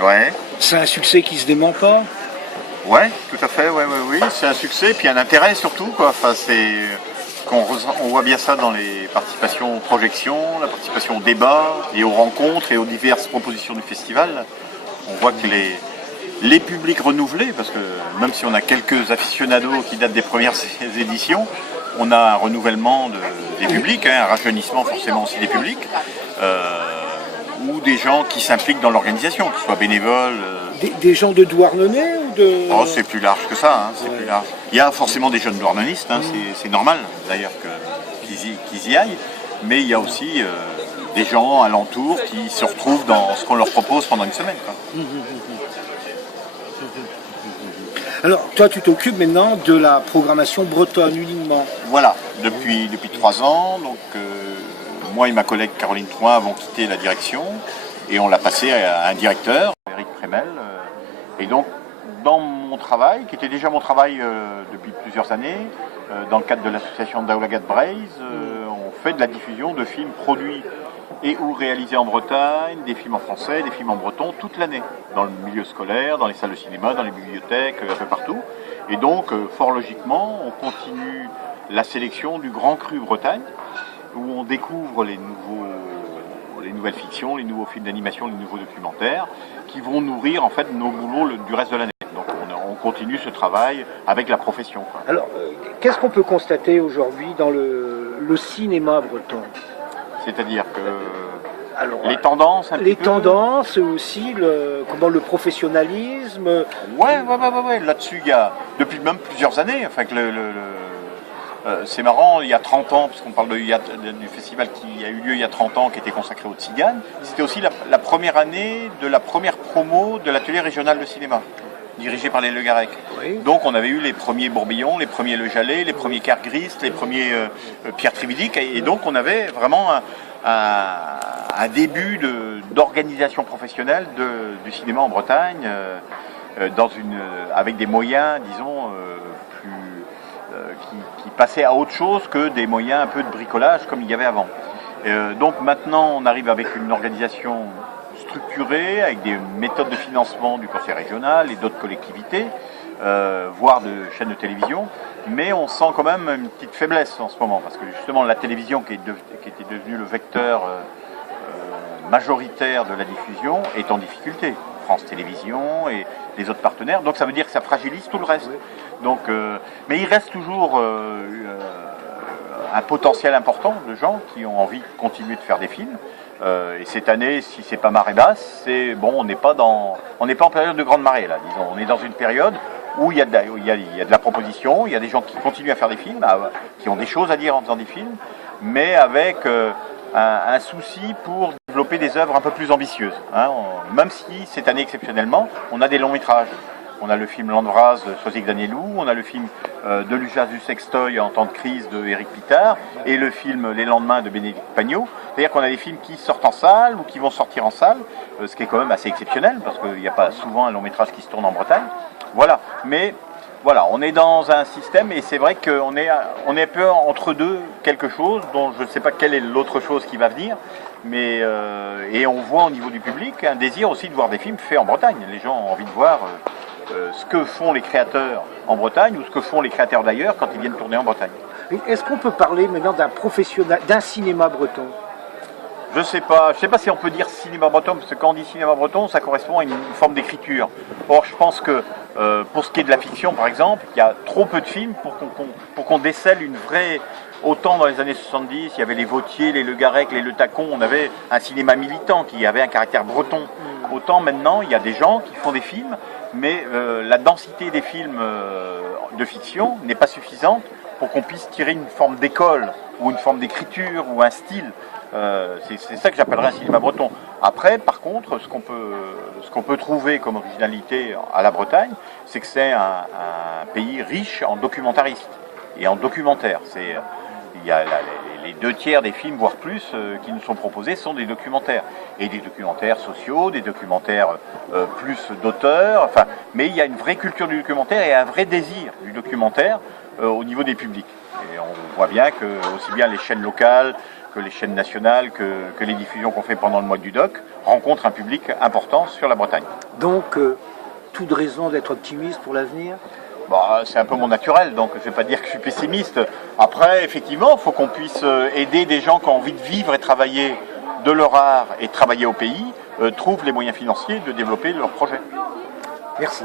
Ouais. C'est un succès qui se dément pas. Ouais, tout à fait, oui, c'est un succès, puis un intérêt surtout, quoi. Enfin, on voit bien ça dans les participations aux projections, la participation aux débats et aux rencontres et aux diverses propositions du festival. On voit que les publics renouvelés, parce que même si on a quelques aficionados qui datent des premières éditions, on a un renouvellement des publics, un rajeunissement forcément aussi des publics, ou des gens qui s'impliquent dans l'organisation, qu'ils soient bénévoles. Des gens de Douarnenez ou de... Oh, c'est plus large que ça, c'est plus large. Il y a forcément des jeunes douarnenistes, c'est normal d'ailleurs qu'ils y aillent, mais il y a aussi des gens alentours qui se retrouvent dans ce qu'on leur propose pendant une semaine, quoi. Alors, toi, tu t'occupes maintenant de la programmation bretonne uniquement. Voilà, depuis 3 ans, donc moi et ma collègue Caroline Trouin avons quitté la direction et on l'a passé à un directeur, Eric Prémel. Et donc, dans mon travail, qui était déjà mon travail depuis plusieurs années, dans le cadre de l'association Daoulagat Braise, on fait de la diffusion de films produits et ou réalisés en Bretagne, des films en français, des films en breton, toute l'année, dans le milieu scolaire, dans les salles de cinéma, dans les bibliothèques, un peu partout. Et donc, fort logiquement, on continue la sélection du Grand Cru Bretagne, où on découvre les nouvelles fictions, les nouveaux films d'animation, les nouveaux documentaires, qui vont nourrir en fait nos boulots du reste de l'année. Donc on continue ce travail avec la profession, quoi. Alors, qu'est-ce qu'on peut constater aujourd'hui dans le cinéma breton? C'est-à-dire que alors, les tendances, les tendances aussi, comment le professionnalisme. Ouais. Là-dessus, il y a depuis même plusieurs années, enfin que c'est marrant, il y a 30 ans, parce qu'on parle du festival qui a eu lieu il y a 30 ans, qui était consacré aux Tziganes, c'était aussi la première année de la première promo de l'atelier régional de cinéma, dirigé par les Le Garec. Oui. Donc on avait eu les premiers Bourbillon, les premiers Le Jallet, les premiers Kergrist, les premiers Pierre Trividic, et donc on avait vraiment un début d'organisation professionnelle du cinéma en Bretagne, avec des moyens, disons, qui passaient à autre chose que des moyens un peu de bricolage comme il y avait avant. Donc maintenant on arrive avec une organisation structurée, avec des méthodes de financement du conseil régional et d'autres collectivités, voire de chaînes de télévision, mais on sent quand même une petite faiblesse en ce moment, parce que justement la télévision qui était devenue le vecteur majoritaire de la diffusion est en difficulté. France Télévisions et les autres partenaires, donc ça veut dire que ça fragilise tout le reste. Donc, mais il reste toujours un potentiel important de gens qui ont envie de continuer de faire des films. Et cette année, si c'est pas marée basse, c'est bon, on n'est pas en période de grande marée là, disons. On est dans une période où il y a de la proposition, il y a des gens qui continuent à faire des films, qui ont des choses à dire en faisant des films, mais avec un souci pour développer des œuvres un peu plus ambitieuses. Même si cette année exceptionnellement, on a des longs métrages. On a le film Landvraz de Sozik Danielou, on a le film de l'usage du sextoy en temps de crise de Éric Pitard, et le film Les lendemains de Bénédicte Pagnot. C'est-à-dire qu'on a des films qui sortent en salle ou qui vont sortir en salle, ce qui est quand même assez exceptionnel, parce qu'il n'y a pas souvent un long métrage qui se tourne en Bretagne. Voilà, mais voilà, on est dans un système, et c'est vrai qu'on est un peu entre deux quelque chose, dont je ne sais pas quelle est l'autre chose qui va venir, mais et on voit au niveau du public un désir aussi de voir des films faits en Bretagne. Les gens ont envie de voir ce que font les créateurs en Bretagne ou ce que font les créateurs d'ailleurs quand ils viennent tourner en Bretagne. Est-ce qu'on peut parler maintenant d'un professionnel, d'un cinéma breton? Je sais pas si on peut dire cinéma breton, parce que quand on dit cinéma breton, ça correspond à une forme d'écriture. Or, je pense que pour ce qui est de la fiction, par exemple, il y a trop peu de films pour qu'on décèle une vraie... Autant dans les années 70, il y avait les Vautier, les Le Garec, les Le Tacon, on avait un cinéma militant qui avait un caractère breton. Autant maintenant, il y a des gens qui font des films, mais la densité des films de fiction n'est pas suffisante pour qu'on puisse tirer une forme d'école ou une forme d'écriture ou un style. C'est ça que j'appellerais un cinéma breton. Après, par contre, ce qu'on peut trouver comme originalité à la Bretagne, c'est que c'est un pays riche en documentaristes et en documentaires. Il y a les 2/3 des films, voire plus, qui nous sont proposés sont des documentaires. Et des documentaires sociaux, des documentaires plus d'auteurs, enfin, mais il y a une vraie culture du documentaire et un vrai désir du documentaire au niveau des publics. Et on voit bien que aussi bien les chaînes locales que les chaînes nationales, que les diffusions qu'on fait pendant le mois du doc rencontrent un public important sur la Bretagne. Donc, toute raison d'être optimiste pour l'avenir? Bah, c'est un peu mon naturel, donc je ne vais pas dire que je suis pessimiste. Après, effectivement, il faut qu'on puisse aider des gens qui ont envie de vivre et travailler de leur art et travailler au pays, trouvent les moyens financiers de développer leur projet. Merci.